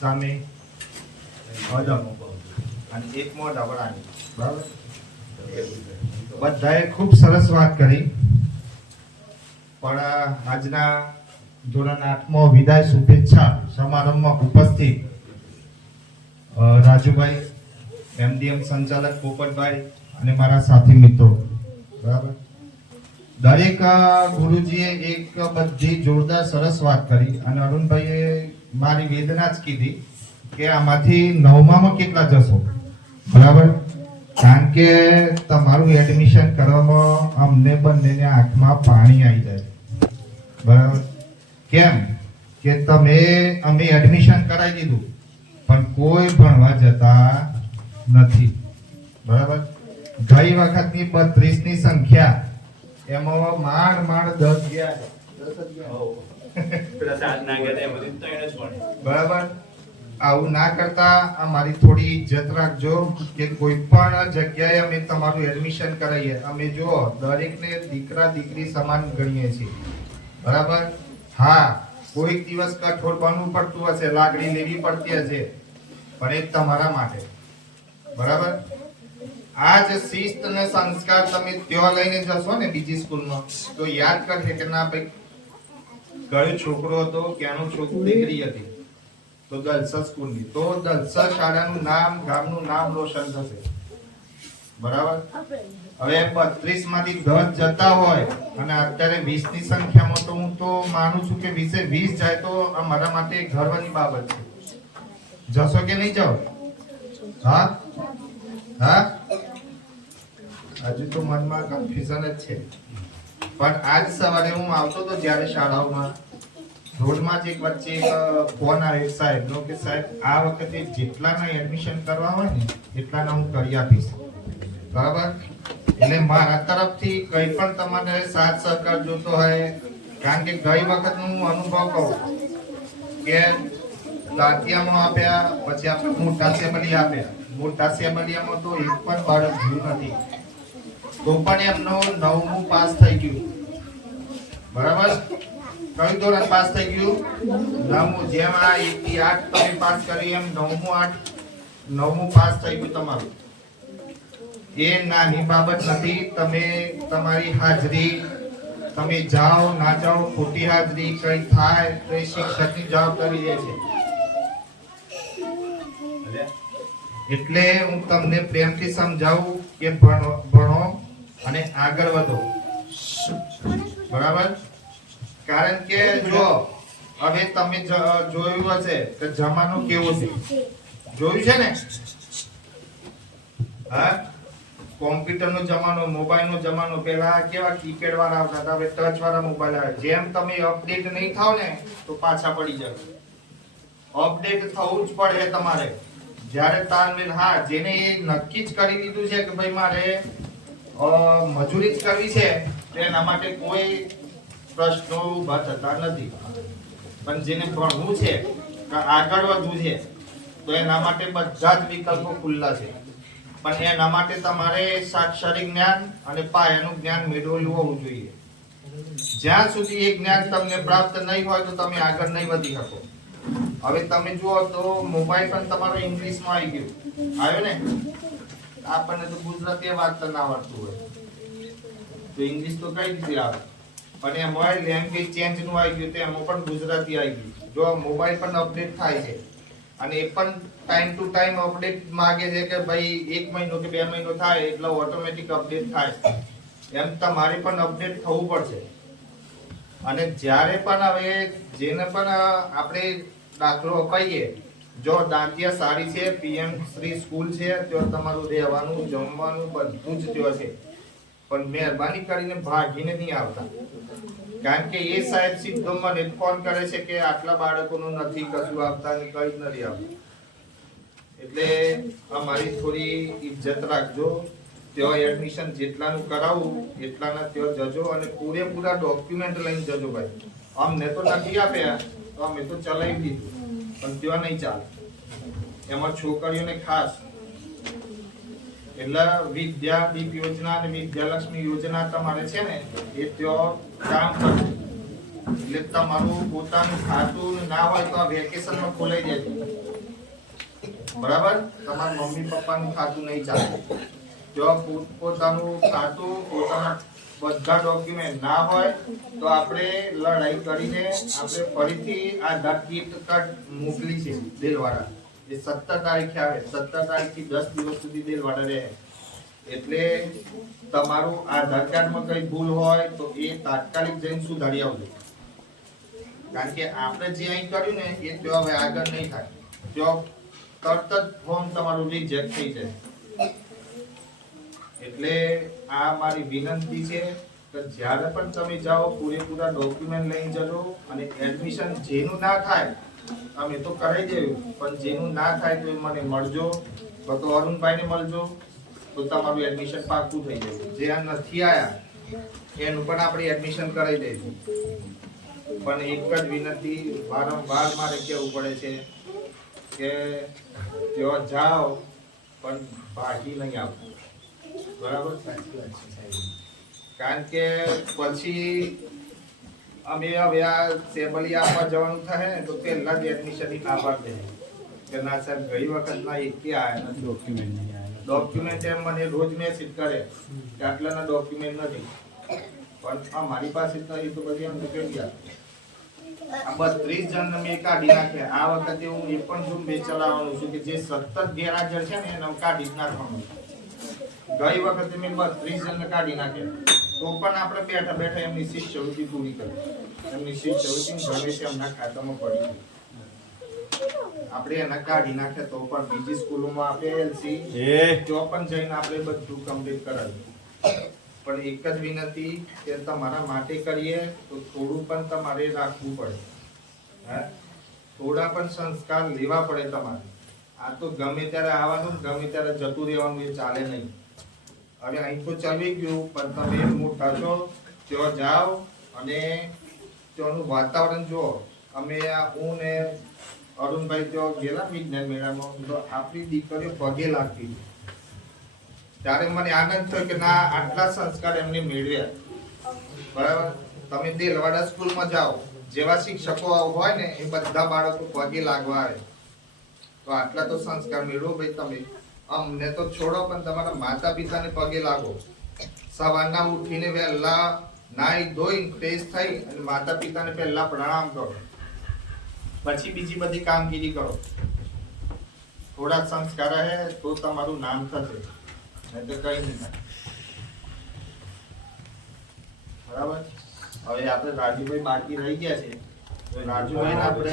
સામે અદમ અને એક મોર ઢબડાની. બરાબર, બધાએ ખૂબ સરસ વાત કરી. પણ આજના ધોરણ 8માં વિદાય શુભેચ્છા સમારંભમાં ઉપસ્થિત રાજુભાઈ, એમડીએમ સંચાલક પોપટભાઈ અને મારા સાથી મિત્રો, બરાબર, દરેક ગુરુજીએ એક બધી જોરદાર સરસ વાત કરી. અને અરુણભાઈએ મારી વેદના જ કીધી કે આમાંથી 9માં કેટલા જશો. બરાબર, કારણ કે તમારું એડમિશન કરવામાં અમને બંનેને આંખમાં પાણી આવી જાય. બરાબર, કેમ કે અમે એડમિશન કરાવી દીધું પણ કોઈ ભણવા જતા નથી. બરાબર, ગઈ વખતની 32ની સંખ્યા એમાં માંડ 10 ગયા. બરાબર, આવું ના કરતા અમારી થોડી ઇજ્જત રાખજો કે કોઈ પણ જગ્યાએ અમે તમારું એડમિશન કરાવીએ, અમે જો દરેકને દીકરા દીકરી સમાન ગણીએ છીએ. બરાબર, હા, કોઈક દિવસ કઠોર બનવું પડતું હશે, લાગણી લેવી પડતી હશે, પણ એ તમારા માટે. બરાબર, આ જ શિસ્ત અને સંસ્કાર તમે ત્યાં લઈને જશો ને બીજી સ્કૂલમાં, તો યાદ કરશે કે ના ભાઈ કયો છોકરો હતો, ક્યાંનો છોકરો દીકરી હતી, તો દલસા સ્કૂલની, તો દલસા શાળાનું નામ, ગામનું નામ રોશન થશે. બરાબર, હવે 32 માંથી 10 જતા હોય અને અત્યારે 20 ની સંખ્યામાં, તો હું તો માનું છું કે 20 જાય તો અમારા માટે ગર્વની બાબત છે. જશો કે નહીં જાઓ? હા હા, હજુ તો મનમાં કન્ફ્યુઝન જ છે. પણ આજ સવારે હું આવતો તો જ્યારે શાળાઓમાં, રોડમાં જ એક વચ્ચે ફોન આવ્યો સાહેબનો કે સાહેબ આ વખતે જેટલાના એડમિશન કરવા હોય ને એટલાના હું કરી આપીશ. બરાબર, એટલે મારા તરફથી કઈ પણ તમારે સાથ સહકાર જોતો હોય, કારણ કે ગઈ વખત હું અનુભવ કહું કે લાતિયામાં આપ્યા, પછી આપણે મોટા સેબલી આપ્યા. મોટા સેબલિયામાં તો એક પણ બાળક ગયું નથી, તો પણ એમનો 9મું પાસ થઈ ગયું. બરાબર, કયું ધોરણ પાસ થઈ ગયું? 9મું. જેમ આ 1 થી 8 તમે પાસ કરી એમ 9મું પાસ થઈ ગયું તમારું. એ નાની બાબત નથી. તમે તમારી હાજરી, તમે જાઓ ના જાઓ, ખોટી હાજરી કઈ થાય તો એ શિક્ષકની જવાબદારી લે છે. એટલે હું તમને પ્રેમથી સમજાવું કે ભણો અને આગળ વધો. બરાબર, કારણ કે જો હવે તમે જોયું હશે કે જમાનો કેવો છે, જોયું છે ને? હા, કોમ્પ્યુટરનો જમાનો, મોબાઈલનો જમાનો. પહેલા કેવા કીપેડ વાળા આવતા હતા, હવે ટચ વાળા મોબાઈલ આવે. જેમ તમે અપડેટ નહીં થાવ ને તો પાછા પડી જાવ. અપડેટ થવું જ પડે તમારે. જ્યારે તાલમેલ, હા, જેને એ નક્કી જ કરી દીધું છે કે ભાઈ મારે મજૂરી જ કરવી છે, તેના માટે કોઈ પ્રશ્નો ઊભા થતા નથી. પણ જેને ભણવું છે, આગળ વધવું છે, તો એના માટે બધા જ વિકલ્પો ખુલ્લા છે. પણ એના માટે તમારે શૈક્ષણિક જ્ઞાન અને પાયાનું જ્ઞાન મેળવેલું હોવું જોઈએ. જ્યાં સુધી એ જ્ઞાન તમને પ્રાપ્ત નહીં હોય તો તમે આગળ નહીં વધી શકો. હવે તમે જુઓ તો મોબાઈલ પણ તમારો ઇંગ્લિશમાં આવી ગયો, આવ્યો ને? આપણને તો ગુજરાતી વાંચતા ના આવડતું હોય તો ઇંગ્લિશ તો કઈ રીતે આવે? પણ એમાં લેંગ્વેજ ચેન્જ નું આવી ગયું, તો એમાં પણ ગુજરાતી આવી ગયું. જો મોબાઈલ પણ અપડેટ થાય છે અને એ પણ ટાઈમ ટુ ટાઈમ અપડેટ માંગે છે કે ભાઈ 1 મહિનો કે 2 મહિનો થાય એટલે ઓટોમેટિક અપડેટ થાય. એમ તમારે પણ અપડેટ થવું પડશે. અને જ્યારે પણ હવે જેને પણ આપણે દાખલો અપાઈએ, જો દાંતિયા સારી છે, પીએમ શ્રી સ્કૂલ છે, ત્યાં તમારું રહેવાનું, જમવાનું બધું જ ત્યાં છે. પણ મહેરબાની કરીને ભાગીને નહીં આવતા, કારણ કે એ સાહેબ સીધો મને ફોન કરે છે કે આટલા બાળકોનું નથી કશું આવતા ને કઈ નથી આવતું. એટલે અમારી થોડી ઇજ્જત રાખજો. ત્યાં એડમિશન જેટલાનું કરાવું એટલાના ત્યાં જજો અને પૂરેપૂરા ડોક્યુમેન્ટ લઈને જજો ભાઈ. અમને તો નથી આપ્યા તો અમે તો ચલાવી દીધું, પણ ત્યાં નહીં ચાલે. એમાં છોકરીઓને ખાસ, એટલે વિદ્યાદીપ યોજના અને વિદ્યાલક્ષ્મી યોજના તમારે છે ને એ ત્યાં કામ કરશે. એટલે તમારું પોતાનું ખાતું ના હોય તો આ વેકેશનમાં ખોલાઈ દેજો. બરાબર? તમારા મમ્મી પપ્પાનું ખાતું નહીં ચાલે. જો પોતાનું ખાતું, પોતાના બધા ડોક્યુમેન્ટ ના હોય તો આપણે લડાઈ કરીને આપણે ફરીથી આ કીટ કાર્ડ મોકલી છે દેલવાડા. એ 17 તારીખે આવે. 17 તારીખથી 10 દિવસ સુધી દેલવાડા રહે. એટલે તમારું આધાર કાર્ડમાં કઈ ભૂલ હોય તો એ તાત્કાલિક જઈને સુધારી આવજો. કારણ કે આપણે જે અહીં કર્યું ને એ તો હવે આગળ નહીં થાય. જો તરત જ ફોર્મ તમારું રિજેક્ટ થઈ જાય. એટલે આ મારી વિનંતી છે કે જ્યારે પણ તમે જાઓ પૂરેપૂરા ડોક્યુમેન્ટ લઈને જજો. અને એડમિશન જેનું ના થાય અમે તો કરાવી દેવું, પણ જેનું ના થાય તો મને મળજો, તો અરુણભાઈને મળજો, તો તમારું એડમિશન પાક્કું થઈ જાય. જે આ નથી આયા એનું પણ આપણે એડમિશન કરાવી દઈશું. પણ એક જ વિનંતી વારંવાર મારે કહેવું પડે છે કે જો જાઓ પણ ભાગી નહીં આવવું. બરાબર? કારણ કે પછી અમે હવે આ સેબલી આપવા જવાનું થાય ને તો પહેલા જ એડમિશન ની ના પાડે કે ના સાહેબ ગઈ વખત ના એકે આયા નથી, ડોક્યુમેન્ટ એમ મને રોજ મેસેજ કરે કે આટલાના ડોક્યુમેન્ટ નથી. પણ મારી પાસે તો એ તો બધી એમ કહી ગયા. આ 32 જણ મેં કાઢી નાખ્યા. આ વખતે હું એ પણ ઝુંબેશ ચલાવવાનું છું કે જે સતત ગેરહાજર છે ને એને કાઢી જ નાખવાનું. ગઈ વખતે મેં 32 જણને કાઢી નાખ્યા. તો પણ આપણે બેઠા બેઠા એમની શિષ્યવૃત્તિ પૂરી કરી. એમની શિષ્યવૃત્તિ ભવિષ્ય એમના ખાતામાં પડી. આપણે એના કાઢી નાખ્યા તો પણ બીજી સ્કૂલોમાં આપણે એલસી જો પણ જઈને આપણે બધું કમ્પ્લીટ કરાવ્યું. પણ એક જ વિનંતી કે તમારા માટે કરીએ તો થોડું પણ તમારે રાખવું પડે. થોડા પણ સંસ્કાર લેવા પડે તમારે. આ તો ગમે ત્યારે આવવાનું, ગમે ત્યારે જતું રહેવાનું, એ ચાલે નહીં. હવે અહીં તો ચાલી ગયું, પણ તમે મોટા છો ત્યાં જાઓ અને ત્યાંનું વાતાવરણ જુઓ. અમે હું ને અરુણભાઈ ત્યાં ગયેલા વિજ્ઞાન મેળામાં, તો આપણી દીકરીઓ પગે લાગતી. ત્યારે મને આનંદ થયો કે ના આટલા સંસ્કાર એમને મેળવ્યા. બરાબર? તમે દેલવાડા સ્કૂલમાં જાઓ, જેવા શિક્ષકો હોય ને એ બધા બાળકો પગે લાગવા આવે. તો આટલા તો સંસ્કાર મેળવો ભાઈ તમે. અમને તો છોડો, પણ તમારા માતા પિતાને પગે લાગો. સવારના ઉઠીને વહેલા નાઈ ધોઈ ફ્રેશ થઈ અને માતા પિતાને પહેલા પ્રણામ કરો, પછી બીજી બધી કામગીરી કરો. થોડા સંસ્કાર હે તો તમારું નામ થશે, નહીં તો કઈ નહીં થાય. બરાબર? હવે આપણે રાજુભાઈ બાકી રહી ગયા છે. રાજુભાઈ આપણે